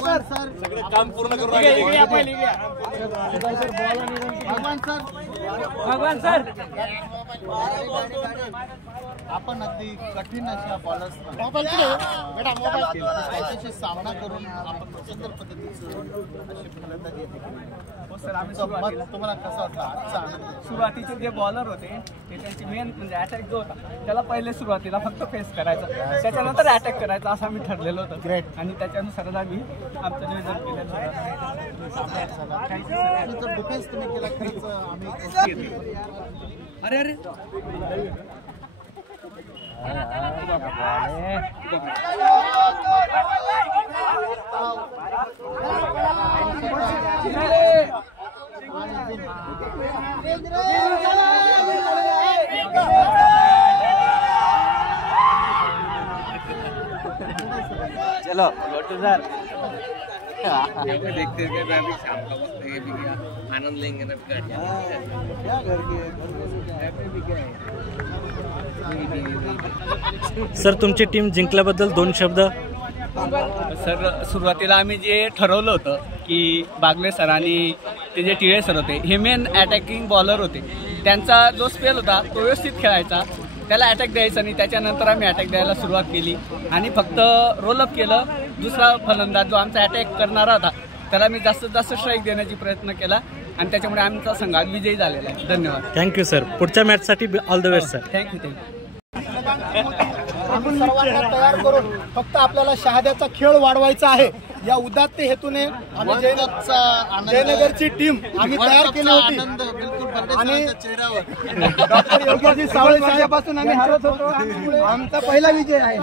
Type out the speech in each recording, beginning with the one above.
Sir सगळे काम पूर्ण करून भगवान सर आपण अगदी कठीण अशा बॉलर्स त्याच्याशी सामना करून आपण सुंदर पद्धतीचं अशी फलंदाजी सर आम्ही तुम्हाला कसं वाटलं आजचा आनंद? सुरुवातीचे जे बॉलर होते ते त्यांची मेन म्हणजे अटॅक जो होता त्याला पहिले सुरुवातीला फक्त फेस करायचा, त्याच्यानंतर अटॅक करायचा असं आम्ही ठरलेलं होतं. ग्रेट. आणि त्याच्यानुसार आम्ही आमचं नियोजन केलेलं होतं. डिफेन्स तुम्ही केला खरंच आम्ही अरे अरे चलो गोटू सर देखते हैं मैं भी शाम का वक्त ये भी क्या आनंद लेंगे ना क्या घर के सर तुमची टीम जिंकल्याबद्दल 2 शब्द. सर सुरुवातीला आम्ही जे ठरवलं होतं की बागले सर आणि ते जे टिळे सर होते हे मेन अटॅकिंग बॉलर होते, त्यांचा जो स्पेल होता तो व्यवस्थित खेळायचा, त्याला अटॅक द्यायचा आणि त्याच्यानंतर आम्ही अटॅक द्यायला सुरुवात केली आणि फक्त रोलअप केलं. दुसरा फलंदाज जो आमचा अटॅक करणारा होता त्याला मी जास्तीत जास्त स्ट्राईक देण्याची प्रयत्न केला आणि त्याच्यामुळे आमचा संघ विजयी झालेला आहे. धन्यवाद. Thank you sir. पुढच्या मॅचसाठी all the best sir. Thank you. आपण सर्वांना तयार करून फक्त आपल्याला शहाद्याचा खेळ वाढवायचा आहे या उदात्त हेतूने आम्ही जयनगरची टीम आम्ही तयार केली होती आणि डॉक्टर योगेशजी सावळे साहेबांपासून आम्ही हारत होतो. आमचा पहिला विजय आहे.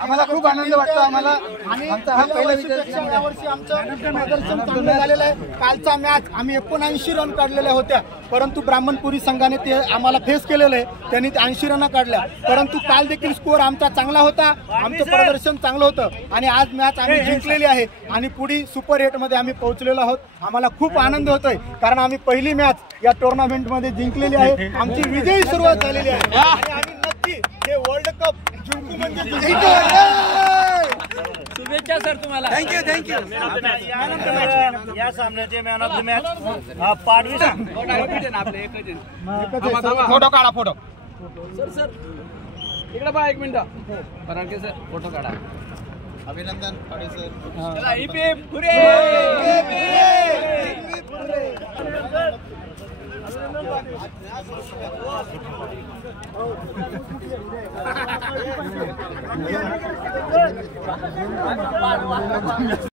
आम्हाला खूप आनंद वाटतो. आम्हाला आणि आमचा हा पहिला विजय. यावर्षी आमचं प्रदर्शन चांगलं झालेलं आहे. कालचा मॅच आम्ही 79 रन काढलेल्या होत्या, परंतु ब्राह्मणपुरी संघाने ते आम्हाला फेस केलेलं आहे. त्यांनी 80 रन काढल्या, परंतु काल देखील स्कोअर आमचा चांगला होता, आमचं प्रदर्शन चांगलं होतं आणि आज मॅच आम्ही जिंकलेली आहे आणि पुढे सुपर 8 मध्ये आम्ही पोहोचलेलो आहोत. आम्हाला खूप आनंद होतोय कारण आम्ही पहिली मॅच या टुर्नामेंट मध्ये जिंकलेली आहे. आमची विजयी सुरुवात झालेली आहे आणि आम्ही नक्की हे वर्ल्ड कप जिंकू म्हणजे शुभेच्छा सर तुम्हाला. थँक्यू. या सामन्याचे man of the match Padvi आपले फोटो काढा. फोटो सर इकडे बघा 1 मिनिट. परांडके सर फोटो काढा. अभिनंदन पाडवी सर.